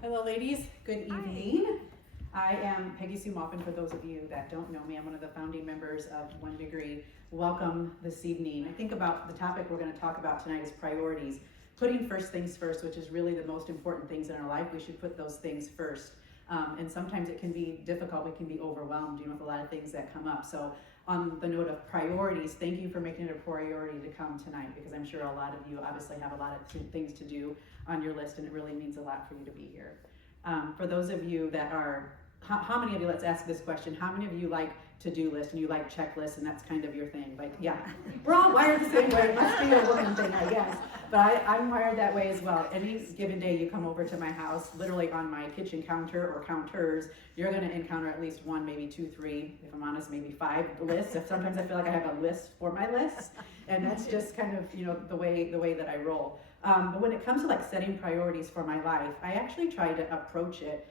Hello ladies, good evening. I am PeggySue Maupin. For those of you that don't know me, I'm one of the founding members of One Degree. Welcome this evening. I think about the topic we're going to talk about tonight is priorities. Putting first things first, which is really the most important things in our life. We should put those things first. And sometimes it can be difficult, we can be overwhelmed, with a lot of things that come up. So on the note of priorities, thank you for making it a priority to come tonight, because I'm sure a lot of you obviously have a lot of things to do on your list, and it really means a lot for you to be here. For those of you that are, how many of you, let's ask this question, how many of you like to-do lists and you like checklists and that's kind of your thing? Like, yeah, we're all wired the same way. It must be a woman thing, I guess. But I'm wired that way as well. Any given day you come over to my house, literally on my kitchen counter or counters, you're going to encounter at least one, maybe two, three, if I'm honest, maybe 5 lists. Sometimes I feel like I have a list for my lists, and that's just kind of, the way that I roll. But when it comes to like setting priorities for my life, I actually try to approach it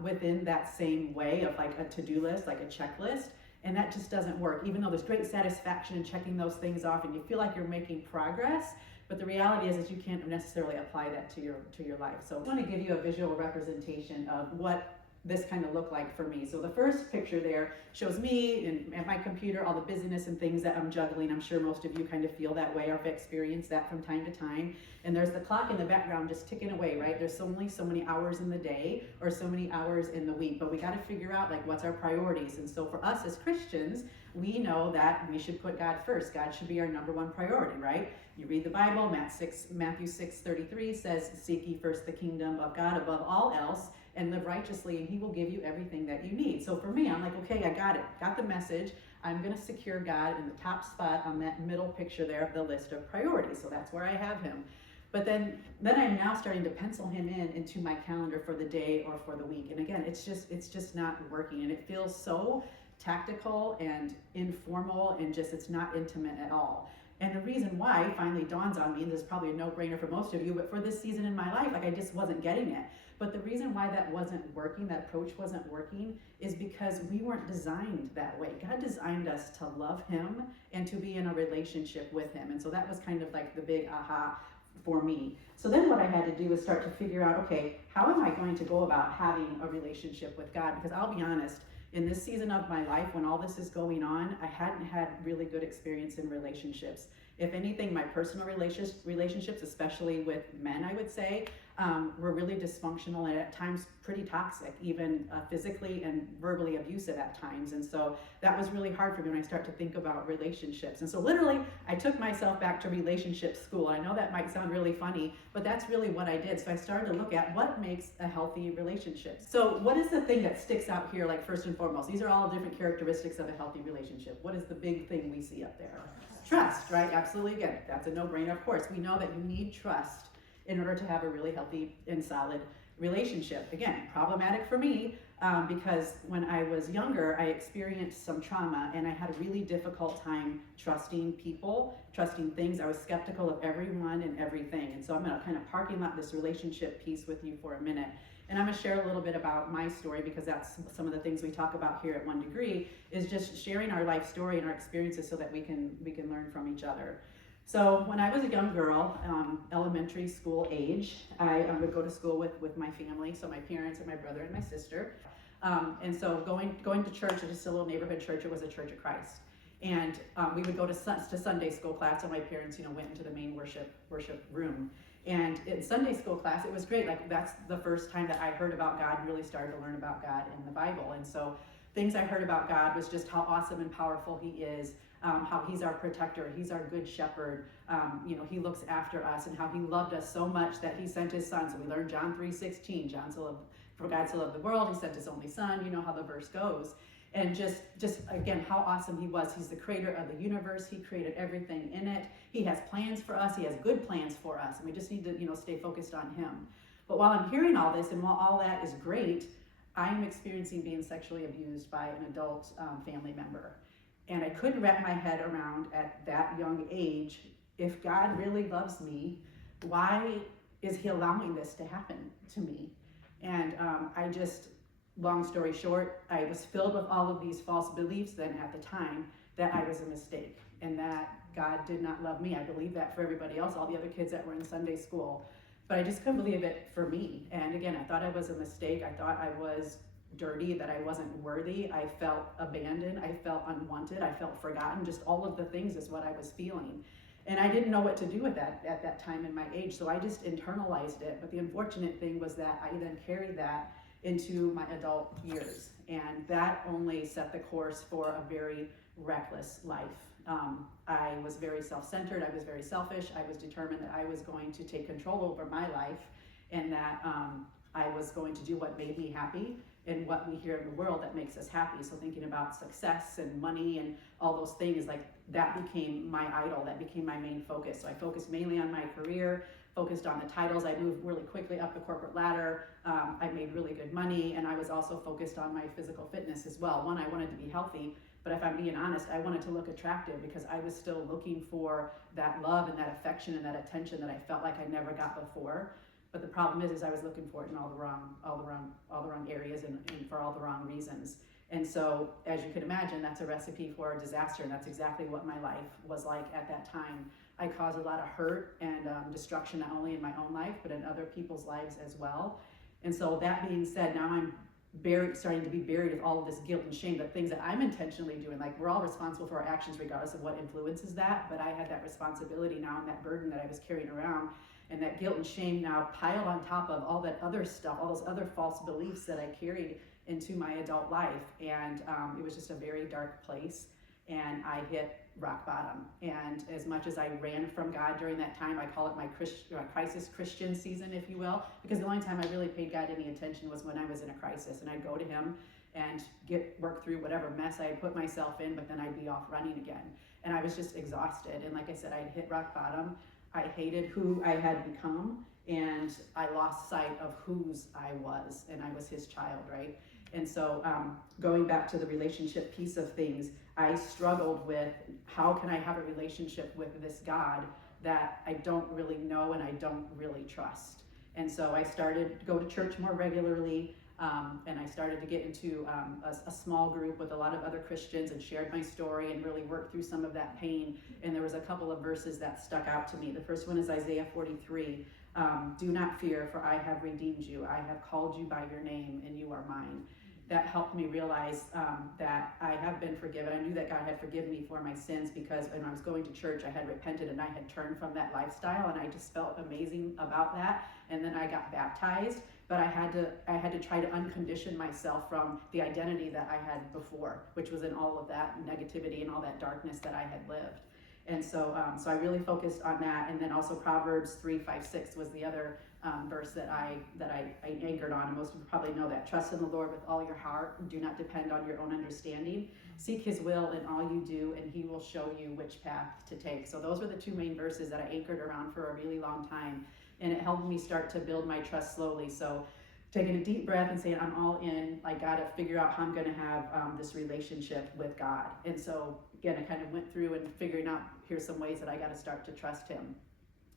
within that same way of like a to-do list, like a checklist. And that just doesn't work, even though there's great satisfaction in checking those things off and you feel like you're making progress. But the reality is you can't necessarily apply that to your life. So I want to give you a visual representation of what this kind of looked like for me. So the first picture there shows me and at my computer, all the busyness and things that I'm juggling. I'm sure most of you kind of feel that way or have experienced that from time to time. And there's the clock in the background just ticking away, right? There's only so many hours in the day or so many hours in the week, but we got to figure out like what's our priorities. And so for us as Christians, we know that we should put God first. God should be our number one priority, right? You read the Bible, Matthew 6:33 says, "Seek ye first the kingdom of God above all else, and live righteously, and he will give you everything that you need." So for me, I'm like, okay, I got it. Got the message. I'm going to secure God in the top spot on that middle picture there of the list of priorities. So that's where I have him. But then I'm now starting to pencil him into my calendar for the day or for the week. And again, it's just not working. And it feels so tactical and informal and just, it's not intimate at all. And the reason why finally dawns on me, and this is probably a no-brainer for most of you, but for this season in my life, like I just wasn't getting it. But the reason why that wasn't working, that approach wasn't working, is because we weren't designed that way. God designed us to love him and to be in a relationship with him. And so that was kind of like the big aha for me. So then what I had to do was start to figure out, okay, how am I going to go about having a relationship with God? Because I'll be honest, in this season of my life, when all this is going on, I hadn't had really good experience in relationships. If anything, my personal relationships, especially with men, I would say, were really dysfunctional and at times pretty toxic, even physically and verbally abusive at times. And so that was really hard for me when I start to think about relationships. And so literally, I took myself back to relationship school. I know that might sound really funny, but that's really what I did. So I started to look at what makes a healthy relationship. So what is the thing that sticks out here, like first and foremost? These are all different characteristics of a healthy relationship. What is the big thing we see up there? Trust, right? Absolutely. Again, that's a no-brainer. Of course, we know that you need trust in order to have a really healthy and solid relationship. Again, problematic for me because when I was younger, I experienced some trauma and I had a really difficult time trusting people, trusting things. I was skeptical of everyone and everything. And so I'm going to kind of parking lot this relationship piece with you for a minute. And I'm going to share a little bit about my story, because that's some of the things we talk about here at One Degree, is just sharing our life story and our experiences so that we can learn from each other. So when I was a young girl, elementary school age, I would go to school with my family, so my parents and my brother and my sister. And so going to church, just a little neighborhood church, it was a Church of Christ. And we would go to Sunday school class, and my parents, went into the main worship room. And in Sunday school class, it was great. Like that's the first time that I heard about God and really started to learn about God in the Bible. And so things I heard about God was just how awesome and powerful he is, how he's our protector, he's our good shepherd, he looks after us, and how he loved us so much that he sent his son. So we learned John 3:16, for God so loved the world, he sent his only son, you know how the verse goes. And just again, how awesome he was. He's the creator of the universe. He created everything in it. He has plans for us. He has good plans for us. And we just need to, stay focused on him. But while I'm hearing all this, and while all that is great, I am experiencing being sexually abused by an adult family member. And I couldn't wrap my head around at that young age, if God really loves me, why is he allowing this to happen to me? And long story short, I was filled with all of these false beliefs then at the time that I was a mistake and that God did not love me. I believed that for everybody else, all the other kids that were in Sunday school. but I just couldn't believe it for me. And again, I thought I was a mistake. I thought I was dirty, that I wasn't worthy. I felt abandoned. I felt unwanted. I felt forgotten. Just all of the things is what I was feeling. And I didn't know what to do with that at that time in my age. So I just internalized it. But the unfortunate thing was that I then carried that into my adult years. And that only set the course for a very reckless life. I was very self-centered. I was very selfish. I was determined that I was going to take control over my life, and that I was going to do what made me happy and what we hear in the world that makes us happy. So thinking about success and money and all those things, like that became my idol. That became my main focus. So I focused mainly on my career, focused on the titles. I moved really quickly up the corporate ladder. I made really good money, and I was also focused on my physical fitness as well. One, I wanted to be healthy, but if I'm being honest, I wanted to look attractive because I was still looking for that love and that affection and that attention that I felt like I never got before. But the problem is I was looking for it in all the wrong areas and for all the wrong reasons. And so, as you can imagine, that's a recipe for a disaster, and that's exactly what my life was like at that time. I caused a lot of hurt and destruction, not only in my own life, but in other people's lives as well. And so that being said, now I'm starting to be buried with all of this guilt and shame, the things that I'm intentionally doing. Like, we're all responsible for our actions regardless of what influences that, but I had that responsibility now and that burden that I was carrying around, and that guilt and shame now piled on top of all that other stuff, all those other false beliefs that I carried into my adult life. And it was just a very dark place, and I hit rock bottom. And as much as I ran from God during that time, I call it my crisis Christian season, if you will, because the only time I really paid God any attention was when I was in a crisis, and I'd go to him and work through whatever mess I had put myself in, but then I'd be off running again. And I was just exhausted. And like I said, I'd hit rock bottom. I hated who I had become, and I lost sight of whose I was, and I was his child, right? And so going back to the relationship piece of things, I struggled with, how can I have a relationship with this God that I don't really know and I don't really trust? And so I started to go to church more regularly, and I started to get into a small group with a lot of other Christians, and shared my story and really worked through some of that pain. And there was a couple of verses that stuck out to me. The first one is Isaiah 43. Do not fear, for I have redeemed you. I have called you by your name, and you are mine. That helped me realize that I have been forgiven. I knew that God had forgiven me for my sins, because when I was going to church, I had repented and I had turned from that lifestyle, and I just felt amazing about that. And then I got baptized, but I had to try to uncondition myself from the identity that I had before, which was in all of that negativity and all that darkness that I had lived. And so I really focused on that. And then also Proverbs 3:5-6 was the other verse that I anchored on. And most people probably know that. Trust in the Lord with all your heart, and do not depend on your own understanding. Seek his will in all you do, and he will show you which path to take. So those were the two main verses that I anchored around for a really long time. And it helped me start to build my trust slowly. So taking a deep breath and saying, I'm all in. I got to figure out how I'm going to have this relationship with God. And so again, I kind of went through and figuring out, here's some ways that I got to start to trust him.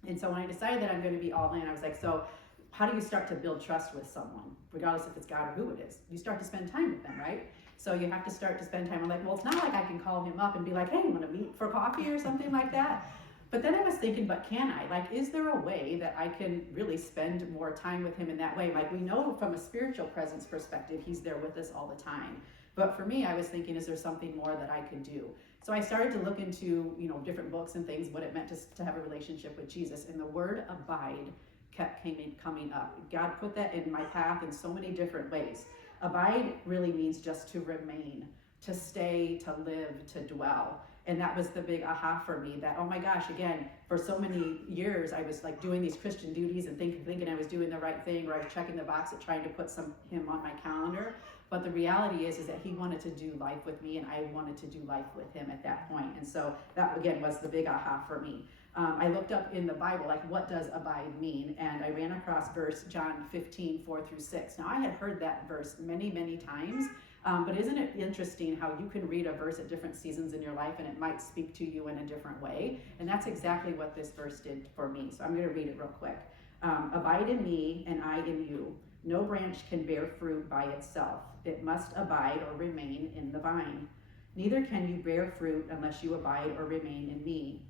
And so when I decided that I'm going to be all in, I was like, so how do you start to build trust with someone, regardless if it's God or who it is? You start to spend time with them, right? So you have to start to spend time. I'm like, well, it's not like I can call him up and be like, hey, you want to meet for coffee or something like that? But then I was thinking, but can I? Like, is there a way that I can really spend more time with him in that way? Like, we know from a spiritual presence perspective, he's there with us all the time. But for me, I was thinking, is there something more that I could do? So I started to look into, different books and things, what it meant to have a relationship with Jesus. And the word abide kept coming up. God put that in my path in so many different ways. Abide really means just to remain, to stay, to live, to dwell. And that was the big aha for me, that, oh my gosh, again, for so many years, I was like doing these Christian duties and thinking I was doing the right thing, or I was checking the box at trying to put him on my calendar. But the reality is that he wanted to do life with me, and I wanted to do life with him at that point. And so that, again, was the big aha for me. I looked up in the Bible, like, what does abide mean? And I ran across verse John 15:4-6. Now, I had heard that verse many, many times. But isn't it interesting how you can read a verse at different seasons in your life and it might speak to you in a different way? And that's exactly what this verse did for me. So I'm going to read it real quick. Abide in me and I in you. No branch can bear fruit by itself. It must abide or remain in the vine. Neither can you bear fruit unless you abide or remain in me.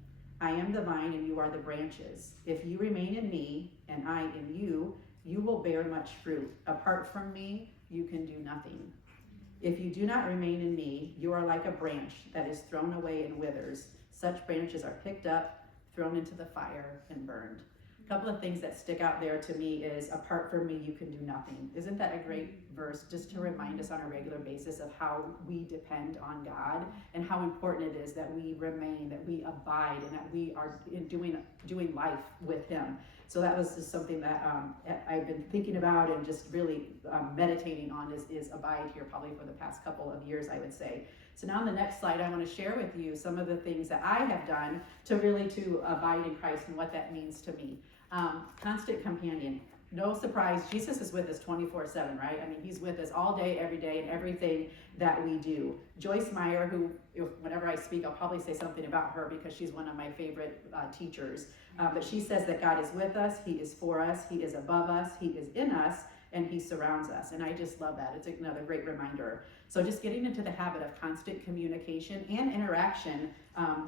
I am the vine and you are the branches. If you remain in me and I in you, you will bear much fruit. Apart from me, you can do nothing. If you do not remain in me, you are like a branch that is thrown away and withers. Such branches are picked up, thrown into the fire, and burned. A couple of things that stick out there to me is, apart from me, you can do nothing. Isn't that a great verse just to remind us on a regular basis of how we depend on God and how important it is that we remain, that we abide, and that we are doing life with him. So that was just something that I've been thinking about and just really meditating on is abide here probably for the past couple of years, I would say. So now on the next slide, I want to share with you some of the things that I have done to abide in Christ and what that means to me. Constant companion. No surprise, Jesus is with us 24/7, right? I mean, he's with us all day, every day, and everything that we do. Joyce Meyer, who, whenever I speak, I'll probably say something about her because she's one of my favorite teachers. But she says that God is with us, he is for us, he is above us, he is in us, and he surrounds us. And I just love that. It's another great reminder. So just getting into the habit of constant communication and interaction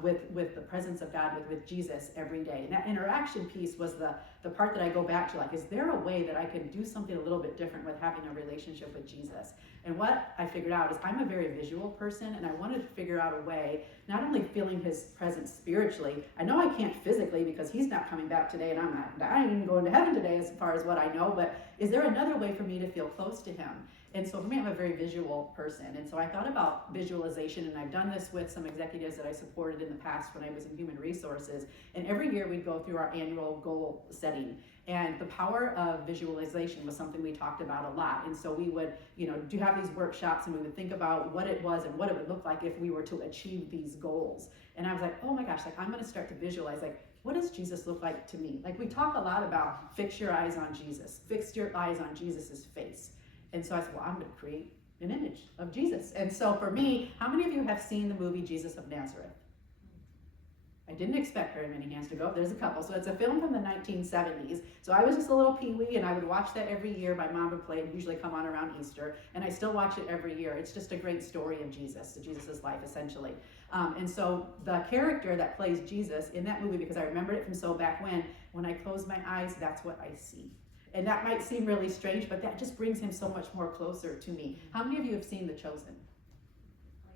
with the presence of God, with Jesus every day. And that interaction piece was the part that I go back to, like, is there a way that I can do something a little bit different with having a relationship with Jesus? And what I figured out is I'm a very visual person, and I wanted to figure out a way, not only feeling his presence spiritually, I know I can't physically because he's not coming back today and I'm not dying, going to heaven today as far as what I know, but is there another way for me to feel close to him? And so for me, I'm a very visual person. And so I thought about visualization, and I've done this with some executives that I supported in the past when I was in human resources. And every year we'd go through our annual goal setting. And the power of visualization was something we talked about a lot. And so we would, have these workshops, and we would think about what it was and what it would look like if we were to achieve these goals. And I was like, oh my gosh, I'm going to start to visualize, what does Jesus look like to me? We talk a lot about fix your eyes on Jesus, fix your eyes on Jesus's face. And so I said, well, I'm going to create an image of Jesus. And so for me, how many of you have seen the movie Jesus of Nazareth? I didn't expect very many hands to go up. There's a couple. So it's a film from the 1970s. So I was just a little peewee, and I would watch that every year. My mom would play it, usually come on around Easter, and I still watch it every year. It's just a great story of Jesus's life, essentially. And so the character that plays Jesus in that movie, because I remembered it from so back when I close my eyes, that's what I see. And that might seem really strange, but that just brings him so much more closer to me. How many of you have seen The Chosen?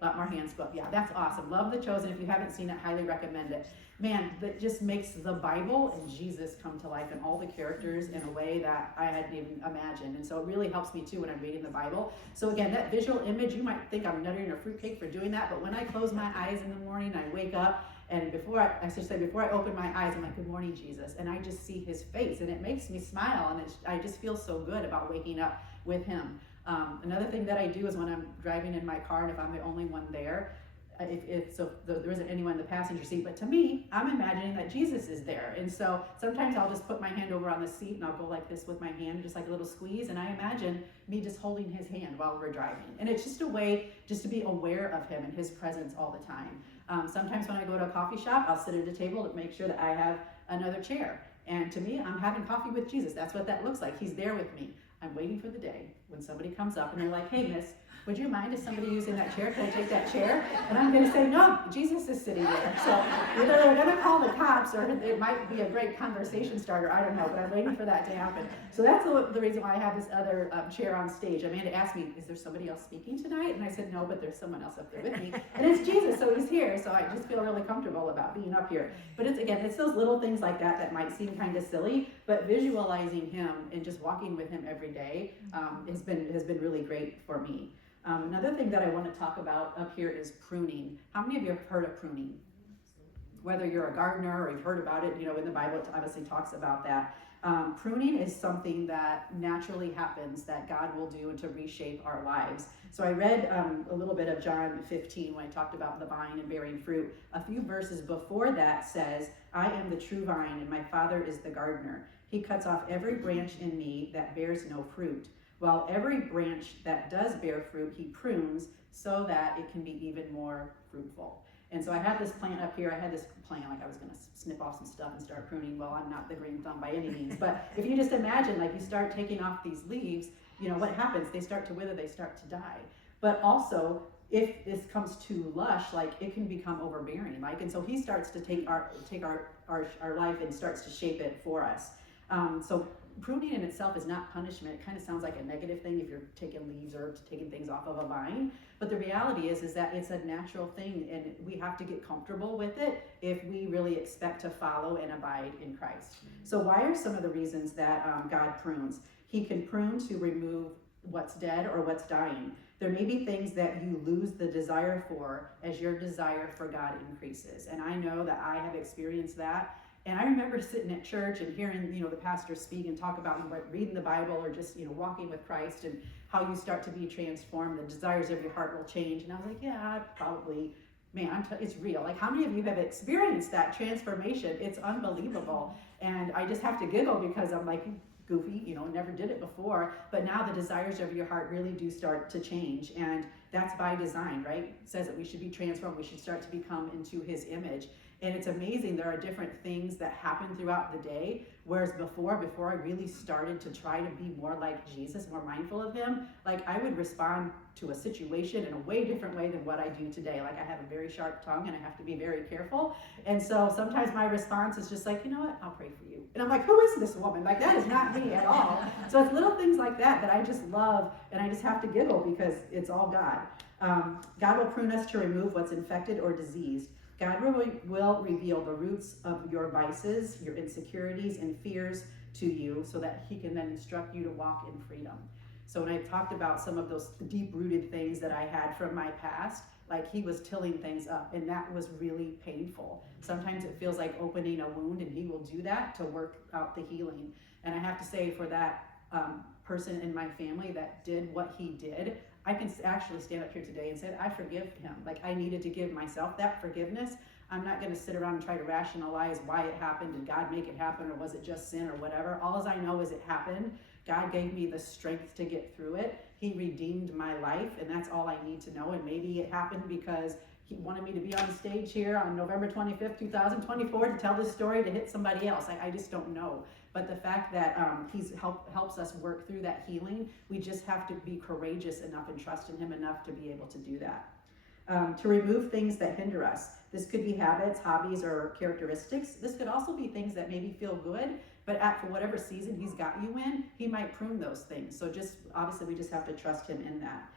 A lot more hands go up. Yeah, that's awesome. Love The Chosen. If you haven't seen it, highly recommend it. Man, that just makes the Bible and Jesus come to life, and all the characters in a way that I hadn't even imagined. And so it really helps me too when I'm reading the Bible. So again, that visual image, you might think I'm nuttering a fruitcake for doing that, but when I close my eyes in the morning, I wake up, and before I open my eyes, I'm like, good morning, Jesus. And I just see his face, and it makes me smile, and I just feel so good about waking up with him. Another thing that I do is when I'm driving in my car, and if I'm the only one there, there isn't anyone in the passenger seat, but to me, I'm imagining that Jesus is there. And so sometimes I'll just put my hand over on the seat, and I'll go like this with my hand, just like a little squeeze, and I imagine me just holding his hand while we're driving. And it's just a way just to be aware of him and his presence all the time. Sometimes when I go to a coffee shop, I'll sit at a table to make sure that I have another chair. And to me, I'm having coffee with Jesus. That's what that looks like. He's there with me. I'm waiting for the day when somebody comes up and they're like, hey, miss, would you mind if somebody using that chair? Can I take that chair? And I'm going to say, no, Jesus is sitting there. So either they're going to call the cops, or it might be a great conversation starter. I don't know, but I'm waiting for that to happen. So that's the reason why I have this other chair on stage. Amanda asked me, is there somebody else speaking tonight? And I said, no, but there's someone else up there with me. And it's Jesus, so he's here. So I just feel really comfortable about being up here. But it's those little things like that might seem kind of silly, but visualizing him and just walking with him every day has been really great for me. Another thing that I want to talk about up here is pruning. How many of you have heard of pruning? Whether you're a gardener or you've heard about it, in the Bible it obviously talks about that. Pruning is something that naturally happens that God will do and to reshape our lives. So I read a little bit of John 15 when I talked about the vine and bearing fruit. A few verses before that says, I am the true vine and my Father is the gardener. He cuts off every branch in me that bears no fruit, while every branch that does bear fruit, he prunes so that it can be even more fruitful. And so I had this plant up here. I had this plan like I was going to snip off some stuff and start pruning. Well, I'm not the green thumb by any means. But if you just imagine, you start taking off these leaves, what happens? They start to wither, they start to die. But also, if this comes too lush, it can become overbearing. And so he starts to take our life and starts to shape it for us. So pruning in itself is not punishment. It kind of sounds like a negative thing if you're taking leaves or taking things off of a vine. But the reality is that it's a natural thing, and we have to get comfortable with it if we really expect to follow and abide in Christ. So why are some of the reasons that God prunes? He can prune to remove what's dead or what's dying. There may be things that you lose the desire for as your desire for God increases. And I know that I have experienced that. And I remember sitting at church and hearing, the pastor speak and talk about reading the Bible or just, walking with Christ and how you start to be transformed. The desires of your heart will change. And I was like, yeah, probably, man, it's real. Like, how many of you have experienced that transformation? It's unbelievable. And I just have to giggle because I'm like, goofy, never did it before. But now the desires of your heart really do start to change. And that's by design, right? It says that we should be transformed. We should start to become into his image. And it's amazing, there are different things that happen throughout the day, whereas before I really started to try to be more like Jesus, more mindful of him, like I would respond to a situation in a way different way than what I do today. Like I have a very sharp tongue and I have to be very careful. And so sometimes my response is just like, you know what, I'll pray for you. And I'm like, who is this woman? Like that is not me at all. So it's little things like that I just love, and I just have to giggle because it's all God. God will prune us to remove what's infected or diseased. God will reveal the roots of your vices, your insecurities, and fears to you so that he can then instruct you to walk in freedom. So when I talked about some of those deep-rooted things that I had from my past, like he was tilling things up, and that was really painful. Sometimes it feels like opening a wound, and he will do that to work out the healing. And I have to say, for that person in my family that did what he did, I can actually stand up here today and say, I forgive him. Like I needed to give myself that forgiveness. I'm not going to sit around and try to rationalize why it happened. Did God make it happen, or was it just sin, or whatever? All as I know is it happened. God gave me the strength to get through it. He redeemed my life, and that's all I need to know. And maybe it happened because he wanted me to be on stage here on November 25th, 2024 to tell this story to hit somebody else. I just don't know. But the fact that he's helps us work through that healing, we just have to be courageous enough and trust in him enough to be able to do that. To remove things that hinder us. This could be habits, hobbies, or characteristics. This could also be things that maybe feel good, but for whatever season he's got you in, he might prune those things. So obviously we just have to trust him in that.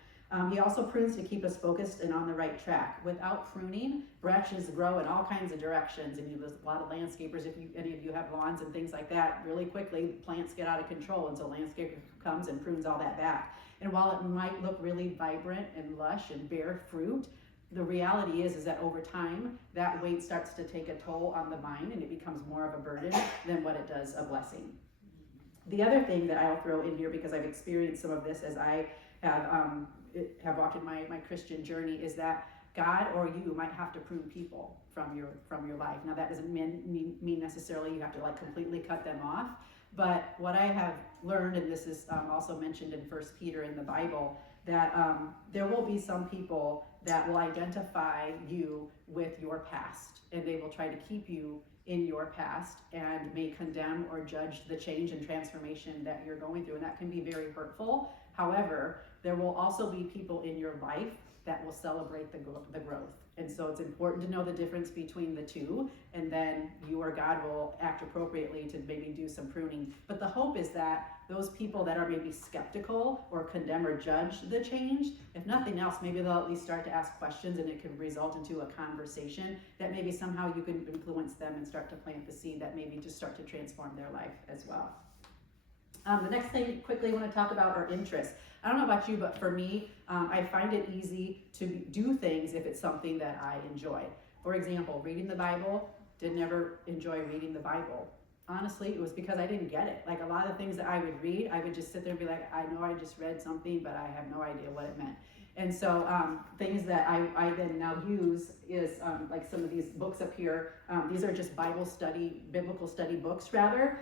He also prunes to keep us focused and on the right track. Without pruning, branches grow in all kinds of directions. And there's a lot of landscapers, if any of you have lawns and things like that, really quickly plants get out of control. And so landscaper comes and prunes all that back. And while it might look really vibrant and lush and bear fruit, the reality is that over time, that weight starts to take a toll on the vine, and it becomes more of a burden than what it does a blessing. The other thing that I'll throw in here, because I've experienced some of this as I have walked in my Christian journey, is that God or you might have to prune people from your life. Now that doesn't mean necessarily you have to like completely cut them off, but what I have learned, and this is also mentioned in 1 Peter in the Bible, that there will be some people that will identify you with your past, and they will try to keep you in your past and may condemn or judge the change and transformation that you're going through, and that can be very hurtful. However, there will also be people in your life that will celebrate the growth. And so it's important to know the difference between the two, and then you or God will act appropriately to maybe do some pruning. But the hope is that those people that are maybe skeptical or condemn or judge the change, if nothing else, maybe they'll at least start to ask questions, and it could result into a conversation that maybe somehow you can influence them and start to plant the seed that maybe just start to transform their life as well. The next thing quickly I want to talk about are interests. I don't know about you, but for me, I find it easy to do things if it's something that I enjoy. For example, reading the Bible, didn't ever enjoy reading the Bible. Honestly, it was because I didn't get it. Like a lot of things that I would read, I would just sit there and be like, I know I just read something, but I have no idea what it meant. And so things that I then now use is like some of these books up here. These are just biblical study books rather.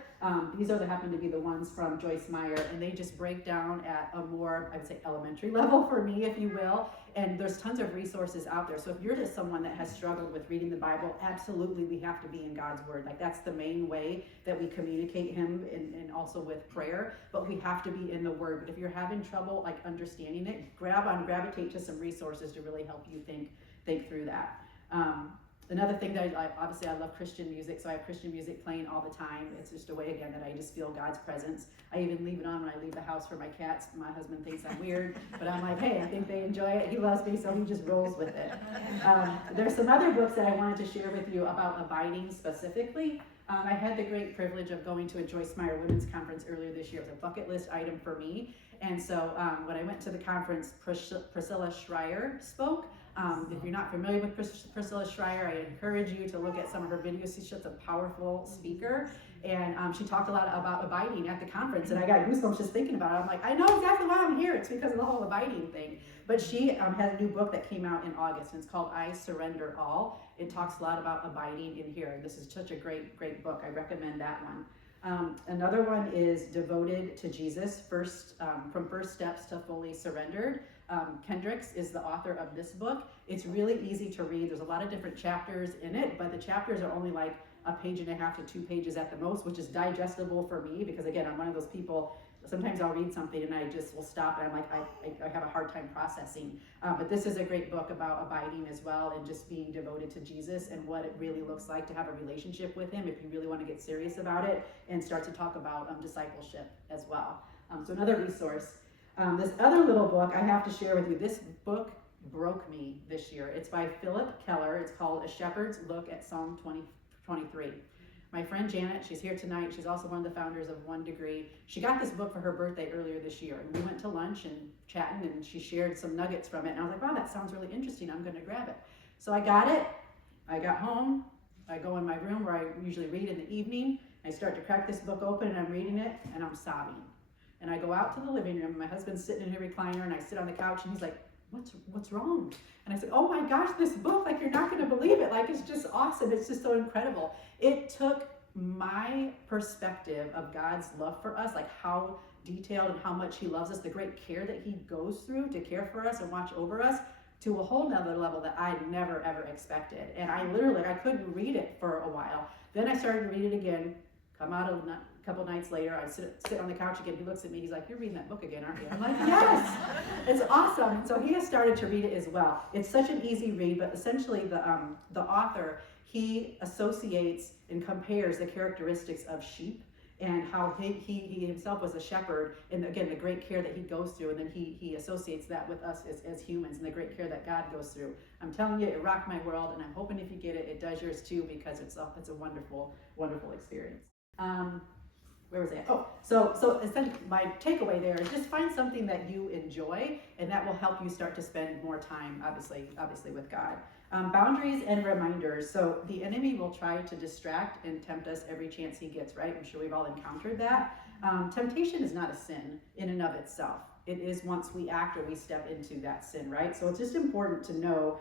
These happen to be the ones from Joyce Meyer, and they just break down at a more, I would say, elementary level for me, if you will. And there's tons of resources out there. So if you're just someone that has struggled with reading the Bible, absolutely we have to be in God's Word. Like that's the main way that we communicate Him, and also with prayer. But we have to be in the Word. But if you're having trouble like understanding it, gravitate to some resources to really help you think through that. Another thing that obviously I love Christian music, so I have Christian music playing all the time. It's just a way, again, that I just feel God's presence. I even leave it on when I leave the house for my cats. My husband thinks I'm weird, but I'm like, hey, I think they enjoy it. He loves me, so he just rolls with it. There's some other books that I wanted to share with you about abiding specifically. I had the great privilege of going to a Joyce Meyer Women's Conference earlier this year. It was a bucket list item for me. And so when I went to the conference, Priscilla Schreier spoke. If you're not familiar with Priscilla Schreier, I encourage you to look at some of her videos. She's just a powerful speaker. And she talked a lot about abiding at the conference. And I got goosebumps just thinking about it. I'm like, I know exactly why I'm here. It's because of the whole abiding thing. But she has a new book that came out in August, and it's called I Surrender All. It talks a lot about abiding in here. This is such a great book. I recommend that one. Another one is Devoted to Jesus, from First Steps to Fully Surrendered. Kendricks is the author of this book. It's really easy to read. There's a lot of different chapters in it, but the chapters are only like a page and a half to 2 pages at the most, which is digestible for me because, again, I'm one of those people, sometimes I'll read something and I just will stop and I'm like, I have a hard time processing. But this is a great book about abiding as well and just being devoted to Jesus and what it really looks like to have a relationship with him if you really want to get serious about it and start to talk about discipleship as well. So another resource. This other little book I have to share with you. This book broke me this year. It's by Philip Keller. It's called A Shepherd's Look at Psalm 23. My friend Janet, she's here tonight. She's also one of the founders of 1 Degree. She got this book for her birthday earlier this year. And we went to lunch and chatting, and she shared some nuggets from it. And I was like, wow, that sounds really interesting. I'm going to grab it. So I got it. I got home. I go in my room where I usually read in the evening. I start to crack this book open, and I'm reading it, and I'm sobbing. And I go out to the living room, and my husband's sitting in a recliner, and I sit on the couch, and he's like, what's wrong? And I said, oh my gosh, this book, like, you're not going to believe it. Like, it's just awesome. It's just so incredible. It took my perspective of God's love for us, like how detailed and how much he loves us, the great care that he goes through to care for us and watch over us, to a whole nother level that I never, ever expected. And I couldn't read it for a while. Then I started to read it again, come out of a couple nights later, I sit on the couch again. He looks at me, he's like, you're reading that book again, aren't you? I'm like, yes, it's awesome. And so he has started to read it as well. It's such an easy read, but essentially the author, he associates and compares the characteristics of sheep and how he himself was a shepherd, and again, the great care that he goes through, and then he associates that with us as humans and the great care that God goes through. I'm telling you, it rocked my world, and I'm hoping if you get it, it does yours too, because it's a wonderful, wonderful experience. Where was I? Oh, so essentially my takeaway there is just find something that you enjoy, and that will help you start to spend more time, obviously with God. Boundaries and reminders. So the enemy will try to distract and tempt us every chance he gets, right? I'm sure we've all encountered that. Temptation is not a sin in and of itself. It is once we act or we step into that sin, right? So it's just important to know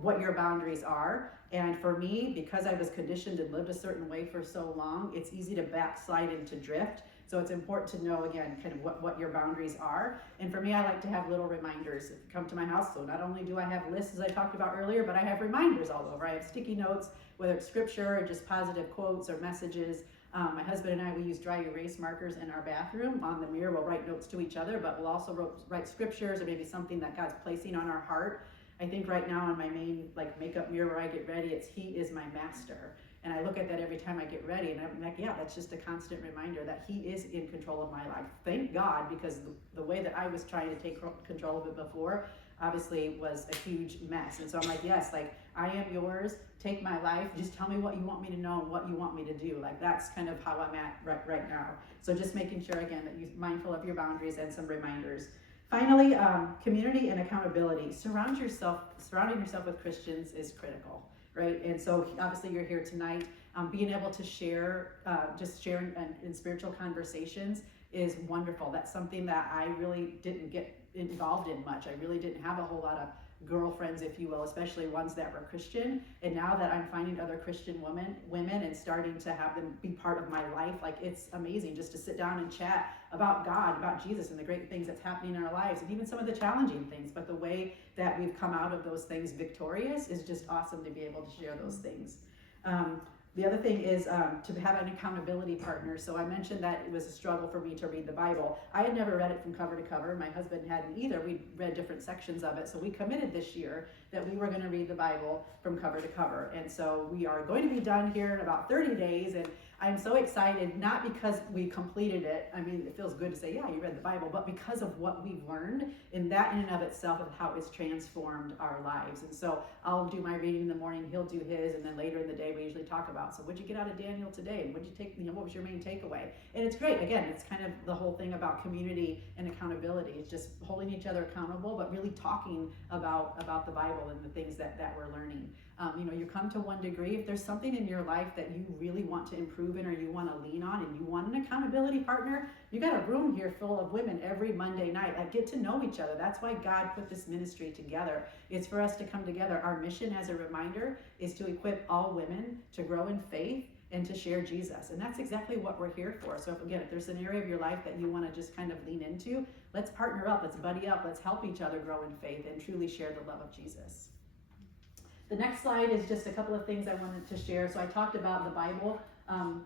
what your boundaries are. And for me, because I was conditioned and lived a certain way for so long, it's easy to backslide into drift. So it's important to know, again, kind of what your boundaries are. And for me, I like to have little reminders. If you come to my house, so not only do I have lists, as I talked about earlier, but I have reminders all over. I have sticky notes, whether it's scripture or just positive quotes or messages. My husband and I, we use dry erase markers in our bathroom. On the mirror, we'll write notes to each other, but we'll also write scriptures or maybe something that God's placing on our heart. I think right now on my main makeup mirror where I get ready, it's He is my master. And I look at that every time I get ready, and I'm like, yeah, that's just a constant reminder that He is in control of my life. Thank God, because the way that I was trying to take control of it before, obviously was a huge mess. And so I'm like, yes, I am yours. Take my life. Just tell me what you want me to know and what you want me to do. That's kind of how I'm at right now. So just making sure, again, that you're mindful of your boundaries and some reminders. Finally, community and accountability. Surrounding yourself with Christians is critical, right? And so obviously you're here tonight. Being able to share in spiritual conversations is wonderful. That's something that I really didn't get involved in much. I really didn't have a whole lot of girlfriends, if you will, especially ones that were Christian. And now that I'm finding other Christian women and starting to have them be part of my life, it's amazing just to sit down and chat about God, about Jesus, and the great things that's happening in our lives, and even some of the challenging things. But the way that we've come out of those things victorious is just awesome to be able to share those things. The other thing is to have an accountability partner. So I mentioned that it was a struggle for me to read the Bible. I had never read it from cover to cover. My husband hadn't either. We read different sections of it. So we committed this year that we were going to read the Bible from cover to cover. And so we are going to be done here in about 30 days. And I'm so excited, not because we completed it. I mean, it feels good to say, yeah, you read the Bible, but because of what we've learned in that in and of itself of how it's transformed our lives. And so I'll do my reading in the morning, he'll do his, and then later in the day we usually talk about, so what'd you get out of Daniel today? And what'd you take, what was your main takeaway? And it's great. Again, it's kind of the whole thing about community and accountability. It's just holding each other accountable, but really talking about the Bible and the things that we're learning. You come to One Degree. If there's something in your life that you really want to improve in or you want to lean on and you want an accountability partner, you got a room here full of women every Monday night. Get to know each other. That's why God put this ministry together. It's for us to come together. Our mission, as a reminder, is to equip all women to grow in faith and to share Jesus. And that's exactly what we're here for. So if there's an area of your life that you want to just kind of lean into, let's partner up, let's buddy up, let's help each other grow in faith and truly share the love of Jesus. The next slide is just a couple of things I wanted to share. So I talked about the Bible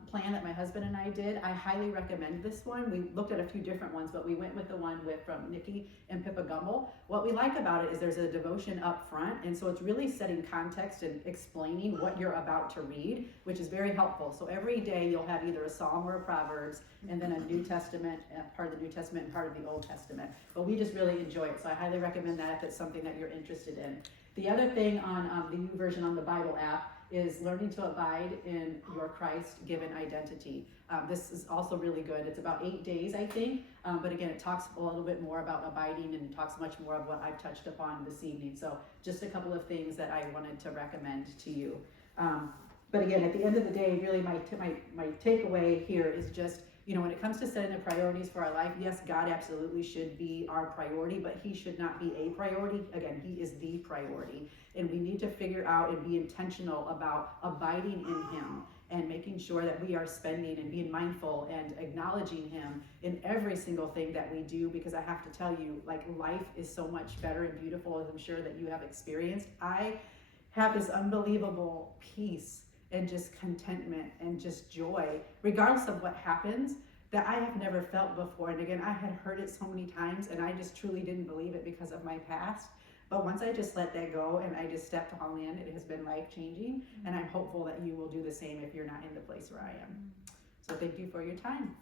plan that my husband and I did. I highly recommend this one. We looked at a few different ones, but we went with the one from Nikki and Pippa Gumbel. What we like about it is there's a devotion up front, and so it's really setting context and explaining what you're about to read, which is very helpful. So every day you'll have either a Psalm or a Proverbs, and then a New Testament, part of the New Testament and part of the Old Testament. But we just really enjoy it, so I highly recommend that if it's something that you're interested in. The other thing on the YouVersion on the Bible app is learning to abide in your Christ-given identity. This is also really good. It's about 8 days, I think, but again, it talks a little bit more about abiding and talks much more of what I've touched upon this evening. So just a couple of things that I wanted to recommend to you. But again, at the end of the day, really my takeaway here is just, when it comes to setting the priorities for our life, yes, God absolutely should be our priority, but he should not be a priority. Again, he is the priority. And we need to figure out and be intentional about abiding in him and making sure that we are spending and being mindful and acknowledging him in every single thing that we do, because I have to tell you, life is so much better and beautiful, as I'm sure that you have experienced. I have this unbelievable peace and just contentment and just joy, regardless of what happens, that I have never felt before. And again, I had heard it so many times and I just truly didn't believe it because of my past. But once I just let that go and I just stepped all in, it has been life-changing. And I'm hopeful that you will do the same if you're not in the place where I am. So thank you for your time.